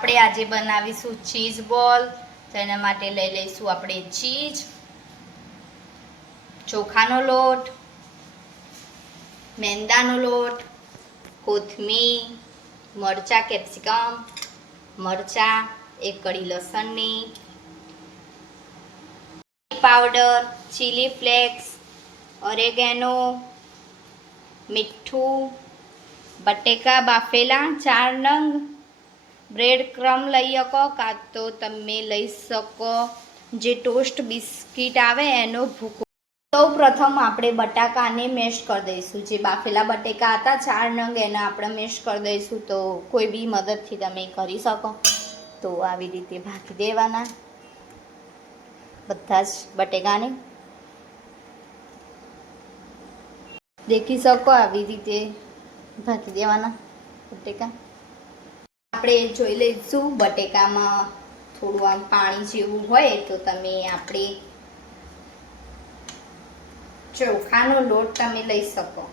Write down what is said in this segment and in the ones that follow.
આપણે આજે બનાવીશું ચીઝ બોલ. તો એના માટે લઈ લઈશું આપણે ચીઝ, ચોખાનો લોટ, મેંદાનો લોટ, કોથમીર, મરચાં, કેપ્સિકમ, મરચાં, એક કળી લસણની પાવડર, ચીલી ફ્લેક્સ, ઓરેગેનો, મીઠું, બટેકા બાફેલા 4 નંગ, બ્રેડ ક્રમ લઈ શકો કાં તો તમે લઈ શકો જે ટોસ્ટ બિસ્કિટ આવે એનો ભૂકો. સૌ પ્રથમ આપણે બટાકાને મેશ કરી દઈશું. જે બાફેલા બટેકા હતા 4 નંગ એને આપણે મેશ કરી દઈશું. તો કોઈ બી મદદથી તમે કરી શકો. તો આવી રીતે ભાગી દેવાના બધા જ બટેકાને. દેખી શકો આવી રીતે ભાગી દેવાના બટેકા. આપણે જોઈ લઈશું બટેકામાં થોડું આમ પાણી જેવું હોય તો તમે આપણે ચોખાનો લોટ તમે લઈ શકો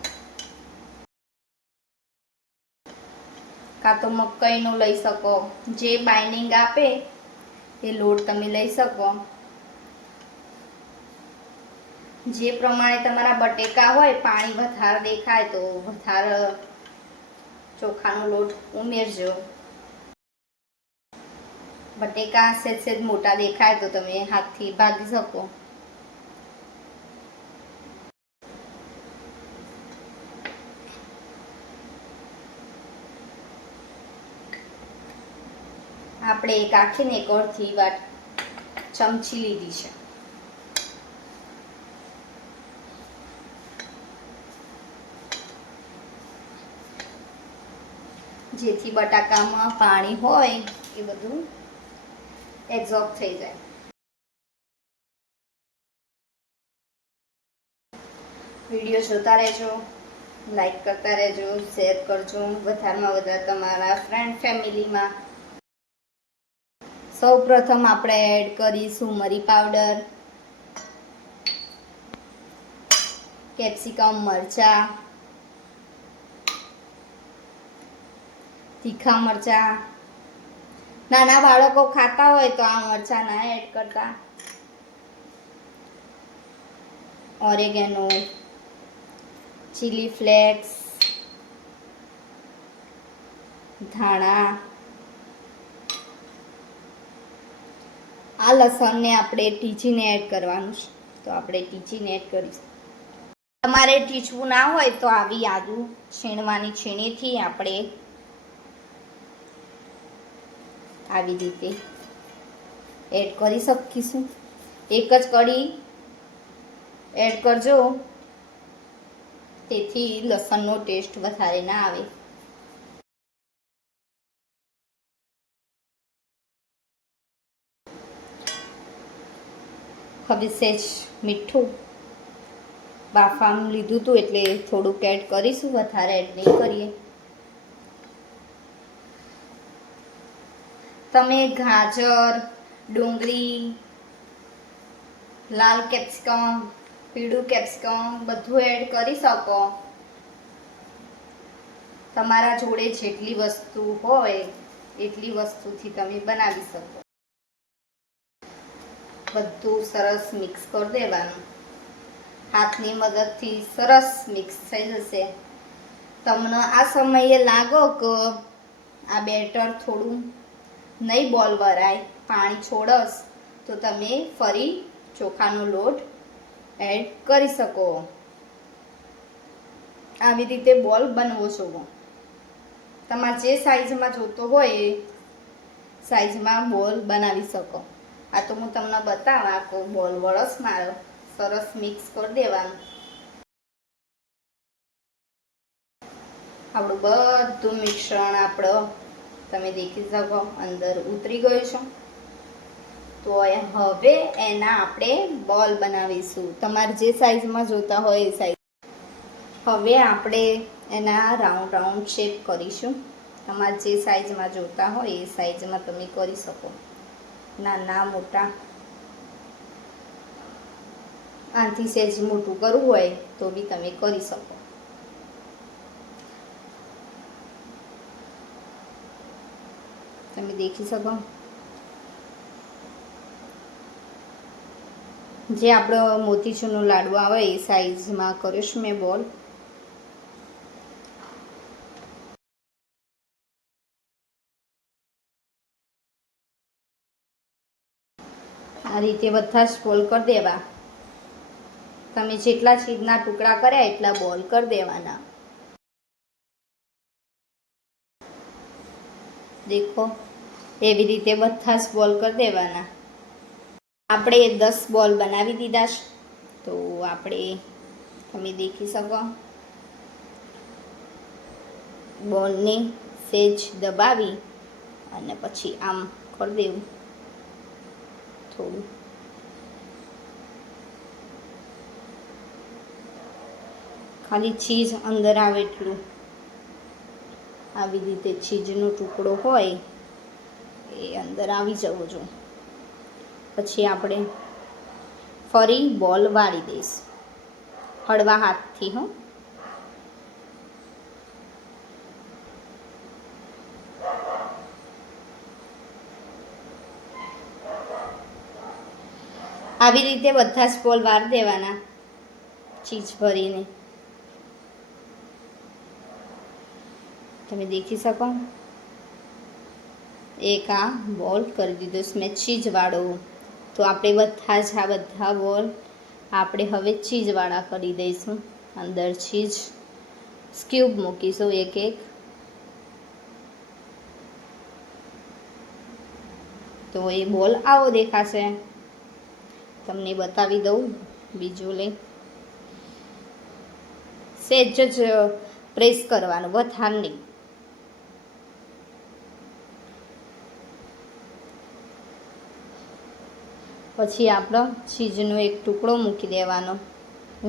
કાં તો મકાઈનો લઈ શકો. જે બાઇન્ડિંગ આપે એ લોટ તમે લઈ શકો. જે પ્રમાણે તમારા બટેકા હોય પાણી વધારે દેખાય તો વધારે ચોખાનો લોટ ઉમેરજો. બટેકા સહેજ મોટા દેખાય તો તમે હાથથી ભાગી શકો. આપણે એક આખીને એક અડધી વાટ ચમચી લીધી છે. જેથી બટાકામાં પાણી હોય એ બધું એબ્ઝોર્બ થઈ જાય. વિડીયો જોતા રહેજો, લાઈક કરતા રહેજો, શેર કરજો વધારેમાં વધારે તમારા ફ્રેન્ડ ફેમિલીમાં. સૌ પ્રથમ આપણે એડ કરીશું મરી પાવડર, કેપ્સિકમ, મરચાં, તીખા મરચાં. નાના બાળકો ખાતા હોય તો આ મરચાં ના એડ કરતા. ઓરેગેનો, ચીલી ફ્લેક્સ, ધાણા. આ લસણને આપણે ટીચીને એડ કરવાનું છે તો આપણે ટીચીને એડ કરીશું. તમારે ટીચવું ના હોય તો આવી આદુ છીણવાની છીણીથી આપણે આવી રીતે એડ કરી શકીશું. એક જ કળી એડ કરજો તેથી લસણનો ટેસ્ટ વધારે ના આવે. હવે સહેજ મીઠું બાફાનું લીધું હતું એટલે થોડુંક એડ કરીશું, વધારે એડ નહીં કરીએ. તમે ગાજર, ડુંગળી, લાલ કેપ્સિકમ, પીળું કેપ્સિકમ બધું એડ કરી શકો. તમારા જોડે જેટલી વસ્તુ હોય એટલી વસ્તુથી તમે બનાવી શકો. બધું સરસ મિક્સ કરી દેવાનું. હાથની મદદથી સરસ મિક્સ થઈ જશે. તમને આ સમયે લાગો કે આ બેટર થોડું નહીં બોલ વરાય, પાણી છોડસ, તો તમે ફરી ચોખાનો લોટ એડ કરી શકો. આવી રીતે બોલ બનવો છો. તમારે જે સાઈઝમાં જોતો હોય એ સાઈઝમાં બોલ બનાવી શકો. આ તો હું તમને બતાવા કે બોલ વળસ મારો સરસ મિક્સ કરી દેવાનું. આપણું બધું મિશ્રણ તમે દેખી શકો અંદર ઉતરી ગયું છે. તો હવે એના આપણે બોલ બનાવીશું. તમારે જે સાઈઝમાં જોતા હોય એ સાઈઝ. હવે આપણે એના રાઉન્ડ શેપ કરીશું. તમારે જે સાઈઝમાં જોતા હોય એ સાઈઝમાં તમે કરી શકો. નાના મોટા, આનાથી સહેજ મોટું કરવું હોય તો બી તમે કરી શકો. તમે દેખી શકો. જે આપણો મોતીચૂરનો લાડુ આવે એ સાઈઝમાં કર્યો છું મેં બોલ. આ રીતે બધા જ બોલ કરી દેવા. તમે જેટલા ચીઝના ટુકડા કર્યા એટલા બોલ કરી દેવાના. દેખો એવી રીતે બધા જ બોલ કરી દેવાના. આપણે 10 બોલ બનાવી દીધા છે. તો આપણે તમે દેખી શકો બોલને સેજ દબાવી અને પછી આમ કરી દેવું થોડું. ખાલી ચીઝ અંદર આવે એટલું. આવી રીતે ચીઝનો ટુકડો હોય એ અંદર આવી જવો જોઈએ. પછી આપણે ફરી બોલ વાળી દઈશું હળવા હાથથી. આવી રીતે બધા જ બોલ વાર દેવાના ચીઝ ભરીને. તમે દેખી શકો એક આ બોલ કરી દીધો મેં ચીઝવાળો. તો આપણે બધા બોલ આપણે હવે ચીઝવાળા કરી દઈશું. અંદર ચીઝ સ્ક્યુબ મૂકીશું એક એક. તો એ બોલ આવો દેખાશે. તમને બતાવી દઉં બીજું લઈ. સેજ જ પ્રેસ કરવાનું, વધારે નહીં. પછી આપણો ચીઝનો એક ટુકડો મૂકી દેવાનો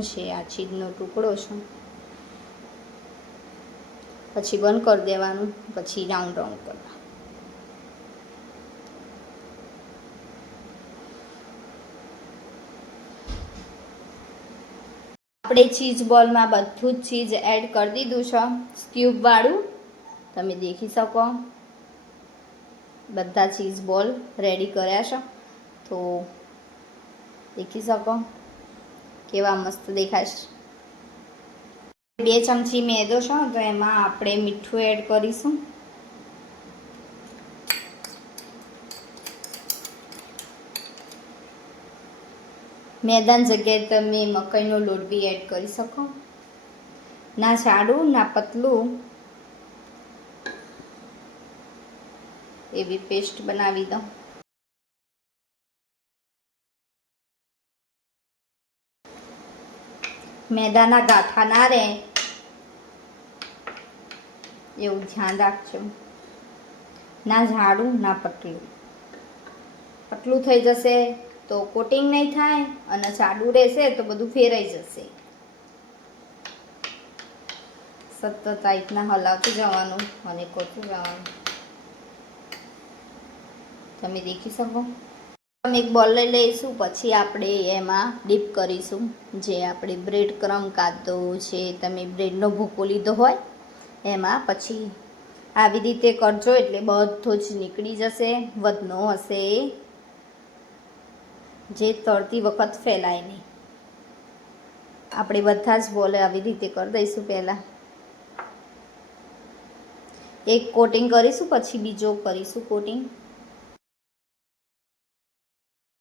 છે. આ ચીઝનો ટુકડો છે. પછી બંધ કરી દેવાનું. પછી રાઉન્ડ રાઉન્ડ કરવા. આપણે ચીઝ બોલમાં બધું જ ચીઝ એડ કરી દીધું છે સ્ક્યુબવાળું. તમે દેખી શકો બધા ચીઝ બોલ રેડી કર્યા છે. તો દેખી શકો કેવા મસ્ત દેખાશે. 2 ચમચી મેદો છે તો એમાં આપણે મીઠું એડ કરીશું. મેદાની જગ્યાએ તમે મકાઈનો લોટ બી એડ કરી શકો. ના જાડું ના પતલું એવી પેસ્ટ બનાવી દો. મેદાના ગાંઠા ના રહે એવું ધ્યાન રાખજો. ના જાડું ના પતલું. પતલું થઈ જશે તો કોટિંગ નહીં થાય અને જાડું રહેશે તો બધું ફેરાઈ જશે. સતત આ રીતના હલાવતું જવાનું અને કરતું જવાનું. તમે દેખી શકો. અમે એક બોલ લઈ લઈશું. પછી આપણે એમાં ડીપ કરીશું જે આપણે બ્રેડ ક્રમ કાદો છે. તમે બ્રેડનો ભૂકો લીધો હોય એમાં. પછી આવી રીતે કરજો એટલે બધો જ નીકળી જશે. વધનો હશે જે તળતી વખત ફેલાય નહીં. આપણે બધા જ બોલ આવી રીતે કરી દઈશું. પહેલાં એક કોટિંગ કરીશું પછી બીજો કરીશું કોટિંગ.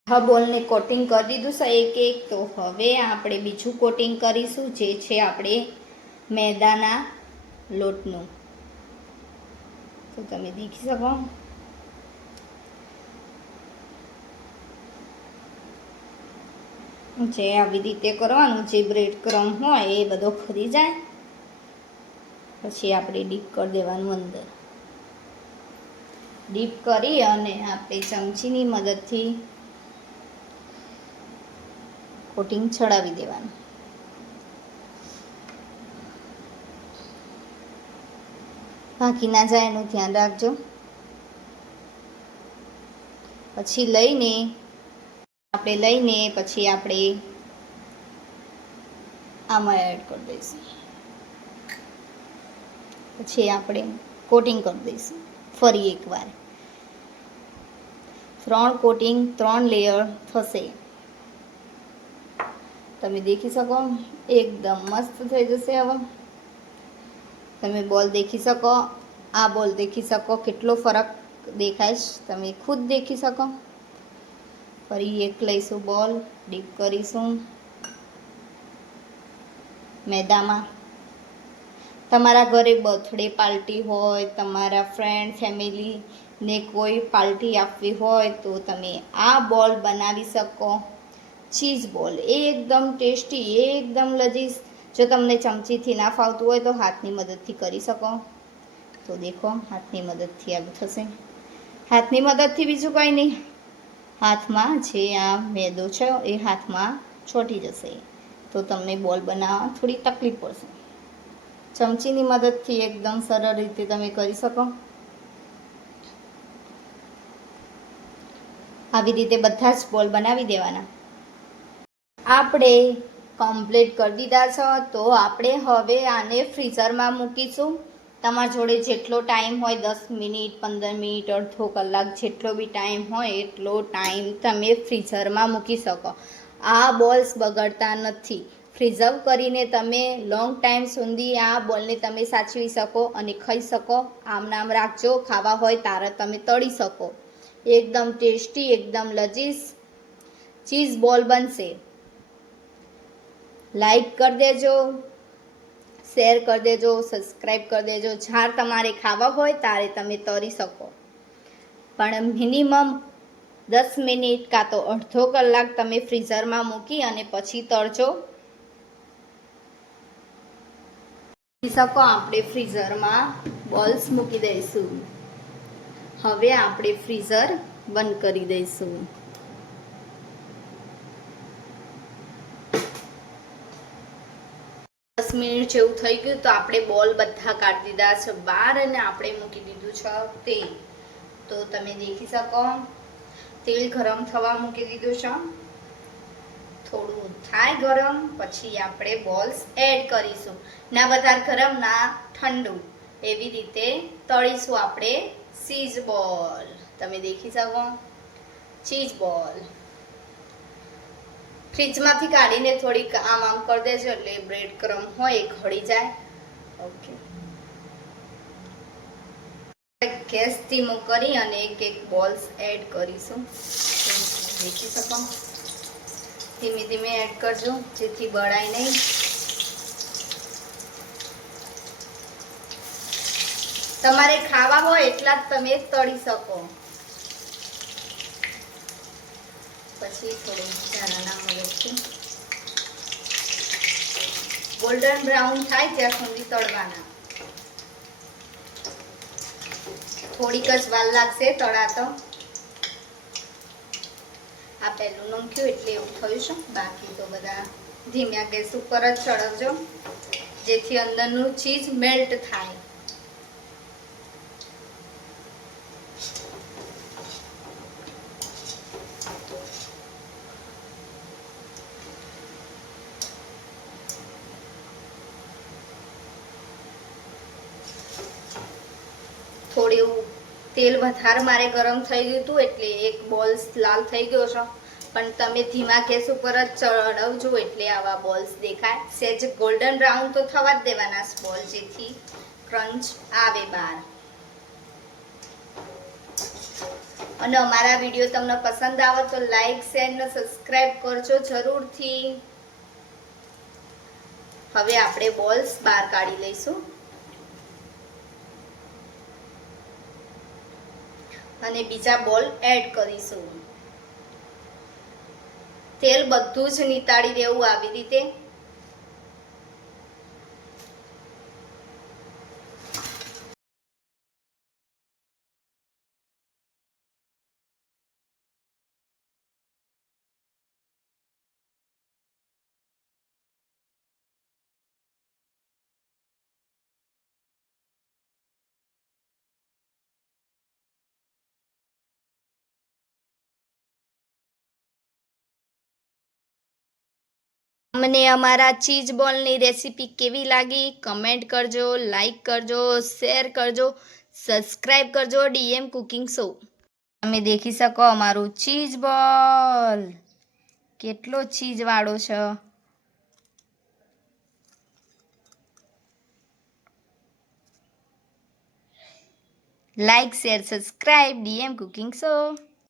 હા બોલને કોટિંગ કરી દીધું છે એક એક. તો હવે આપણે બીજું કોટિંગ કરીશું જે છે આપણે મેદાના લોટનું. તો તમે દેખી શકો જે આવી રીતે કરવાનું. જે બ્રેડ ક્રમ હોય એ બધો ખરી જાય. પછી આપણે ડીપ કરી દેવાનું અંદર. ડીપ કરી અને આપણે ચમચીની મદદથી કોટિંગ ચડાવી દેવાનું. બાકી ના જાય એનું ધ્યાન રાખજો. પછી લઈને પછી આપણે આમાં એડ કરી દઈશું. પછી આપણે કોટિંગ કરી દઈશું ફરી એકવાર. 3 કોટિંગ 3 લેયર થશે. તમે દેખી શકો એકદમ મસ્ત થઈ જશે. હવે તમે બોલ દેખી શકો, આ બોલ દેખી શકો, કેટલો ફરક દેખાય છે તમે ખુદ દેખી શકો. ફરી એક લઈશું બોલ, ડીપ કરીશું મેદામાં. તમારા ઘરે બર્થડે પાર્ટી હોય, તમારા ફ્રેન્ડ ફેમિલીને કોઈ પાર્ટી આપવી હોય તો તમે આ બોલ બનાવી શકો. ચીઝ બોલ એકદમ ટેસ્ટી, એકદમ લજીઝ. જો તમને ચમચીથી ના ફાવતું હોય તો હાથની મદદથી કરી શકો. તો દેખો હાથની મદદથી આ થશે. હાથની મદદથી બીજું કંઈ નહીં, હાથમાં જે આ મેદો છે એ હાથમાં ચોંટી જશે તો તમને બોલ બનાવવા થોડી તકલીફ પડશે. ચમચીની મદદથી એકદમ સરળ રીતે તમે કરી શકો. આવી રીતે બધા જ બોલ બનાવી દેવાના. આપણે કમ્પ્લીટ કરી દીધા છે તો આપણે હવે આને ફ્રીઝરમાં મૂકીશું. તમારા જોડે જેટલો ટાઈમ હોય 10 મિનિટ 15 મિનિટ અડધો કલાક જેટલો બી ટાઈમ હોય એટલો ટાઈમ તમે ફ્રીઝરમાં મૂકી શકો. આ બોલ્સ બગડતા નથી. ફ્રીઝર કરીને તમે લોંગ ટાઈમ સુધી આ બોલને તમે સાચવી શકો અને ખાઈ શકો. આમ નામ રાખજો, ખાવા હોય ત્યારે તમે તળી શકો. એકદમ ટેસ્ટી, એકદમ લજીઝ ચીઝ બોલ બનશે. લાઈક કરી દેજો, શેર કરી દેજો, સબસ્ક્રાઈબ કરી દેજો. જ્યારે તમારે ખાવા હોય ત્યારે તમે તળી શકો, પણ મિનિમમ 10 મિનિટ કાં તો અડધો કલાક તમે ફ્રીઝરમાં મૂકી અને પછી તળજો. શકો આપણે ફ્રીઝરમાં બોલ્સ મૂકી દઈશું. હવે આપણે ફ્રીઝર બંધ કરી દઈશું. મિનિટ જેવું થઈ ગયું તો આપણે બોલ બધા કાઢી દીધા છે બહાર અને આપણે મૂકી દીધું છે તેલ. તો તમે દેખી શકો તેલ ગરમ થવા મૂકી દીધું છે. થોડું થાય ગરમ પછી આપણે બોલ્સ એડ કરીશું. ના વધારે ગરમ ના ઠંડુ, એવી રીતે તળીશું આપણે ચીઝ બોલ. તમે દેખી શકો ચીઝ બોલ. ફ્રીજમાંથી કાઢીને થોડીક આમ આમ કરી દેજો એટલે બ્રેડ ક્રમ હોય એ ઘડી જાય. ઓકે, ગેસ ધીમો કરી અને એક એક બોલ્સ એડ કરીશું. દેખી શકો ધીમે ધીમે એડ કરજો જેથી બળાય નહીં. તમારે ખાવા હોય એટલા જ તમે તળી શકો. પછી થોડું ધાણાના મદદથી ગોલ્ડન બ્રાઉન થાય ત્યાં સુધી તળવાના. થોડીક જ વાર લાગશે તળાતો. આ પહેલું નંખ્યું એટલે એવું થયું છે, બાકી તો બધા ધીમ્યા ગેસ ઉપર જ ચડવજો જેથી અંદરનું ચીઝ મેલ્ટ થાય. થોડું તેલ વધારે મારે ગરમ થઈ ગયું હતું એટલે એક બોલ્સ લાલ થઈ ગયો છે, પણ તમે ધીમા ગેસ ઉપર જ ચડાવજો એટલે આવા બોલ્સ દેખાય. સેજ ગોલ્ડન બ્રાઉન તો થવા જ દેવાના બોલ જેથી ક્રંચ આવે બહાર. અને અમારા વિડીયો તમને પસંદ આવે તો લાઈક શેર ને સબસ્ક્રાઈબ કરજો જરૂરથી. હવે આપણે બોલ્સ બહાર કાઢી લઈશું અને બીજા બોલ એડ કરીશું. તેલ બધું જ નીતાળી દેવું આવી રીતે. અમને અમારા ચીઝ બોલની રેસીપી કેવી લાગી કમેન્ટ કરજો, લાઈક કરજો, શેર કરજો, સબસ્ક્રાઈબ કરજો. DM cooking show. તમે દેખી શકો અમારું ચીઝ બોલ કેટલો ચીઝ વાળો છે. Like share subscribe DM cooking show.